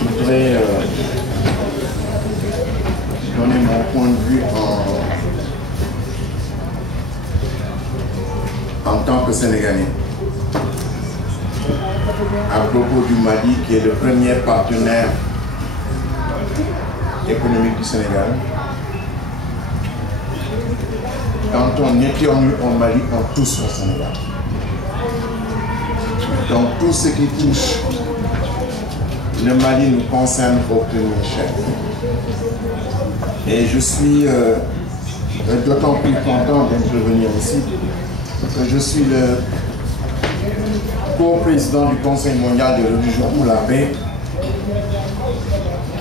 voudrais donner mon point de vue en tant que Sénégalais à propos du Mali, qui est le premier partenaire économique du Sénégal. Quand on éternue au Mali, on tousse au Sénégal. Donc tout ce qui touche le Mali nous concerne au premier chef. Et je suis d'autant plus content d'intervenir ici que je suis le co-président du Conseil mondial de religion pour la paix,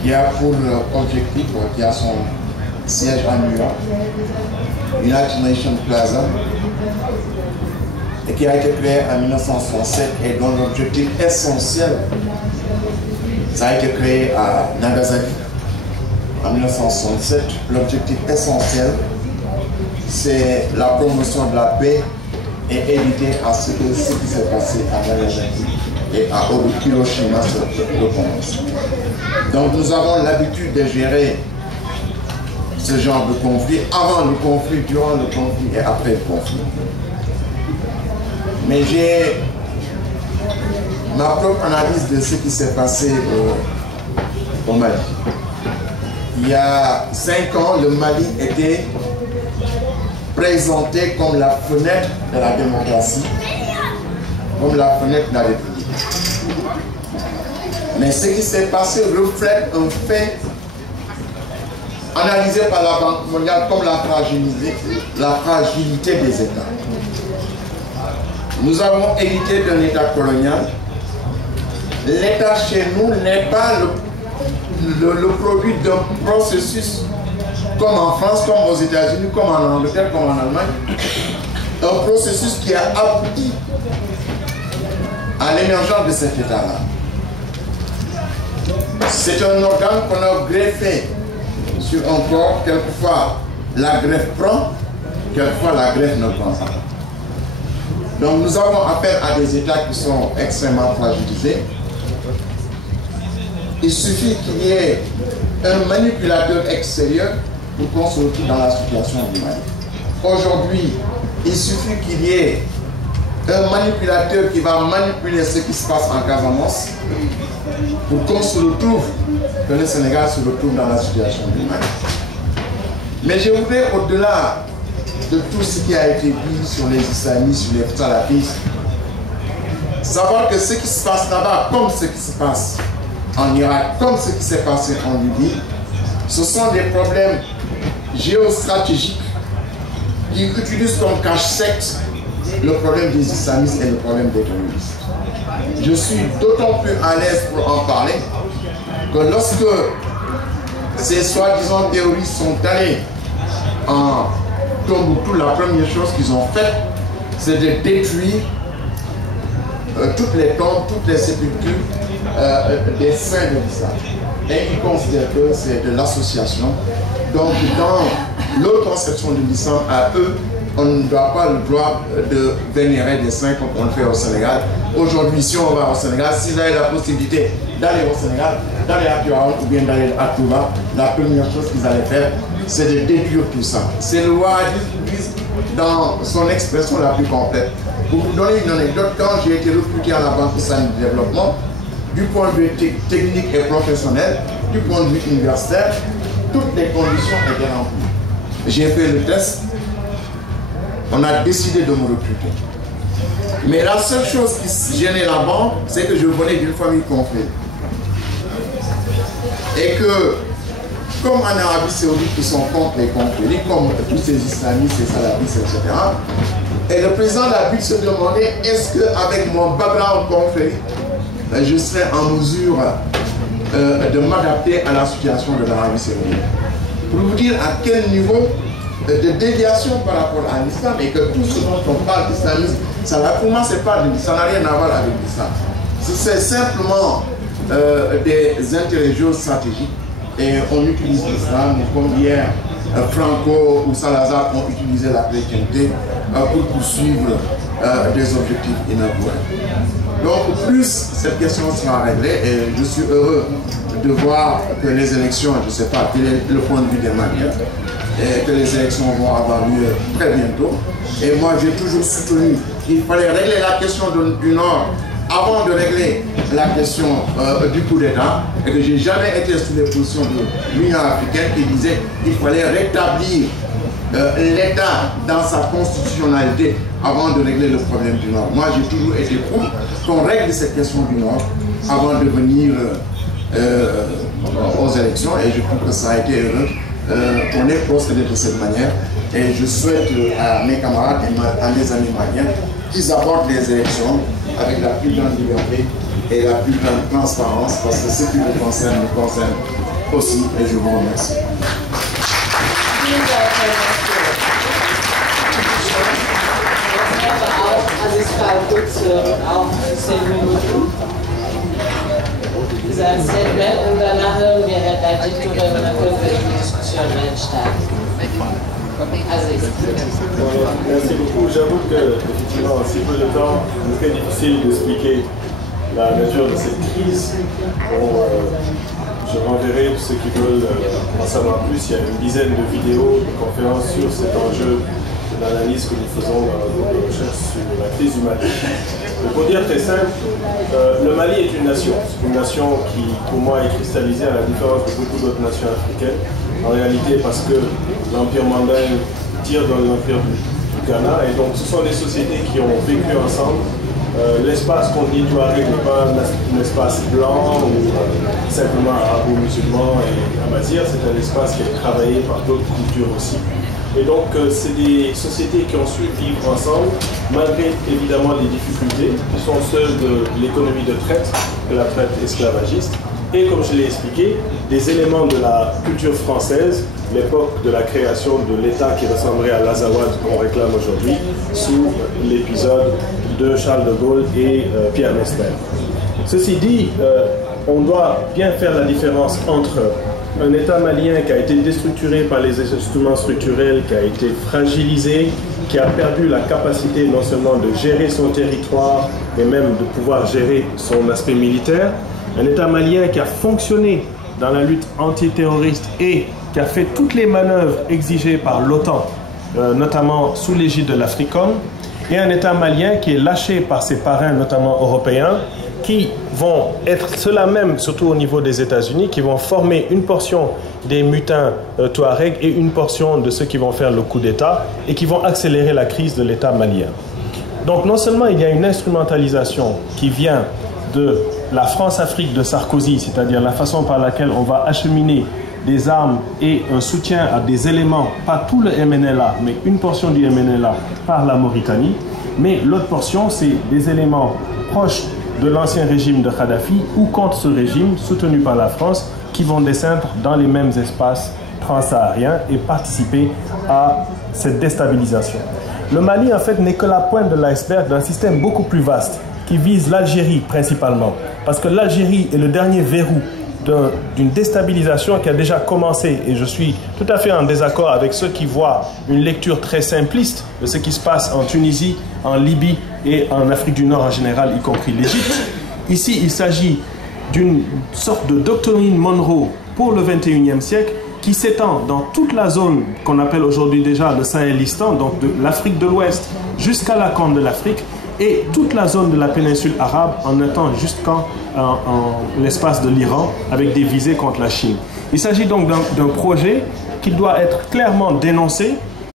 qui a pour objectif, qui a son siège à New York, United Nations Plaza, et qui a été créé en 1967 et dont l'objectif essentiel, ça a été créé à Nagasaki en 1967. L'objectif essentiel, c'est la promotion de la paix et éviter à ce que ce qui s'est passé à Nagasaki et à Hiroshima se recommence. Donc nous avons l'habitude de gérer ce genre de conflit, avant le conflit, durant le conflit et après le conflit. Mais j'ai ma propre analyse de ce qui s'est passé au Mali. Il y a 5 ans, le Mali était présenté comme la fenêtre de la démocratie, comme la fenêtre de la République. Mais ce qui s'est passé reflète un fait analysé par la Banque mondiale comme la fragilité des États. Nous avons hérité d'un État colonial. L'État chez nous n'est pas le produit d'un processus comme en France, comme aux États-Unis, comme en Angleterre, comme en Allemagne. Un processus qui a abouti à l'émergence de cet État-là. C'est un organe qu'on a greffé sur un corps. Quelquefois la greffe prend, quelquefois la greffe ne prend pas. Donc nous avons affaire à des États qui sont extrêmement fragilisés. Il suffit qu'il y ait un manipulateur extérieur pour qu'on se retrouve dans la situation du Mali. Aujourd'hui, il suffit qu'il y ait un manipulateur qui va manipuler ce qui se passe en Casamance pour qu'on se retrouve, que le Sénégal se retrouve dans la situation du Mali. Mais je voudrais, au-delà de tout ce qui a été dit sur les islamistes, sur les salafistes, savoir que ce qui se passe là-bas, comme ce qui se passe en Irak, comme ce qui s'est passé en Libye, ce sont des problèmes géostratégiques qui utilisent comme cache-secte le problème des islamistes et le problème des terroristes. Je suis d'autant plus à l'aise pour en parler que lorsque ces soi-disant terroristes sont allés en Tombouctou, la première chose qu'ils ont faite, c'est de détruire toutes les tombes, toutes les sépultures des saints de l'islam. Et ils considèrent que c'est de l'association. Donc dans leur conception de l'islam, à eux, on ne doit pas le droit de vénérer des saints comme on le fait au Sénégal. Aujourd'hui, si on va au Sénégal, s'ils avaient la possibilité d'aller au Sénégal, d'aller à Tuaon ou bien d'aller à Touba, la première chose qu'ils allaient faire, c'est de détruire tout ça. C'est le wahhabisme dans son expression la plus complète. Pour vous donner une anecdote, quand j'ai été recruté à la Banque islamique de développement, du point de vue technique et professionnel, du point de vue universitaire, toutes les conditions étaient remplies. J'ai fait le test, on a décidé de me recruter. Mais la seule chose qui gênait la banque, c'est que je venais d'une famille conflit. Et que, comme en Arabie Saoudite, ils sont contre les conflits, comme tous ces islamistes, ces salafistes, etc. Et le président de la ville se demandait, est-ce qu'avec mon background conflit, je serais en mesure de m'adapter à la situation de l'Arabie Saoudite. Pour vous dire à quel niveau de déviation par rapport à l'islam, et que tout ce dont on parle d'islamisme, ça n'a rien à voir avec l'islam. C'est simplement des intérêts géostratégiques, et on utilise l'islam comme hier Franco ou Salazar ont utilisé la chrétienté pour poursuivre des objectifs inavouables. Donc plus cette question sera réglée, et je suis heureux de voir que les élections, je ne sais pas quel est le point de vue des Maliens, et que les élections vont avoir lieu très bientôt. Et moi j'ai toujours soutenu qu'il fallait régler la question du Nord avant de régler la question du coup d'État, et que j'ai jamais été sous les positions de l'Union africaine qui disait qu'il fallait rétablir l'État dans sa constitutionnalité avant de régler le problème du Nord. Moi j'ai toujours été pour qu'on règle cette question du Nord avant de venir aux élections, et je trouve que ça a été heureux qu'on ait procédé de cette manière, et je souhaite à mes camarades et à mes amis maliens qu'ils abordent les élections avec la plus grande liberté et la plus grande transparence, parce que ce qui me concerne aussi, et je vous remercie. Merci beaucoup. J'avoue que, effectivement, en si peu de temps, c'est très difficile d'expliquer la nature de cette crise. Bon, je renverrai tous ceux qui veulent en savoir plus. Il y a une dizaine de vidéos, de conférences sur cet enjeu de l'analyse que nous faisons dans notre groupe de recherche sur la crise du Mali. Pour dire très simple, le Mali est une nation. C'est une nation qui, pour moi, est cristallisée à la différence de beaucoup d'autres nations africaines. En réalité, parce que l'Empire mandingue tire dans l'Empire du Ghana, et donc ce sont des sociétés qui ont vécu ensemble. L'espace qu'on dit Touareg n'est pas un espace blanc ou simplement arabo-musulman et amazigh, c'est un espace qui est travaillé par d'autres cultures aussi. Et donc c'est des sociétés qui ont su vivre ensemble, malgré évidemment les difficultés qui sont celles de l'économie de traite, de la traite esclavagiste, et comme je l'ai expliqué, des éléments de la culture française, l'époque de la création de l'État qui ressemblerait à l'Azawad qu'on réclame aujourd'hui, sous l'épisode de Charles de Gaulle et Pierre Mester. Ceci dit, on doit bien faire la différence entre un État malien qui a été déstructuré par les instruments structurels, qui a été fragilisé, qui a perdu la capacité non seulement de gérer son territoire, mais même de pouvoir gérer son aspect militaire. Un État malien qui a fonctionné dans la lutte antiterroriste et qui a fait toutes les manœuvres exigées par l'OTAN, notamment sous l'égide de l'Africom, et un État malien qui est lâché par ses parrains, notamment européens, qui vont être ceux-là même, surtout au niveau des États-Unis, qui vont former une portion des mutins Touareg et une portion de ceux qui vont faire le coup d'État et qui vont accélérer la crise de l'État malien. Donc non seulement il y a une instrumentalisation qui vient de la France-Afrique de Sarkozy, c'est-à-dire la façon par laquelle on va acheminer des armes et un soutien à des éléments, pas tout le MNLA, mais une portion du MNLA par la Mauritanie, mais l'autre portion, c'est des éléments proches de l'ancien régime de Kadhafi ou contre ce régime soutenu par la France qui vont descendre dans les mêmes espaces transsahariens et participer à cette déstabilisation. Le Mali, en fait, n'est que la pointe de l'iceberg d'un système beaucoup plus vaste qui vise l'Algérie principalement, parce que l'Algérie est le dernier verrou d'une déstabilisation qui a déjà commencé, et je suis tout à fait en désaccord avec ceux qui voient une lecture très simpliste de ce qui se passe en Tunisie, en Libye et en Afrique du Nord en général, y compris l'Égypte. Ici, il s'agit d'une sorte de doctrine Monroe pour le XXIe siècle qui s'étend dans toute la zone qu'on appelle aujourd'hui déjà le Sahélistan, donc de l'Afrique de l'Ouest jusqu'à la Corne de l'Afrique, et toute la zone de la péninsule arabe en étant jusqu'en l'espace de l'Iran avec des visées contre la Chine. Il s'agit donc d'un projet qui doit être clairement dénoncé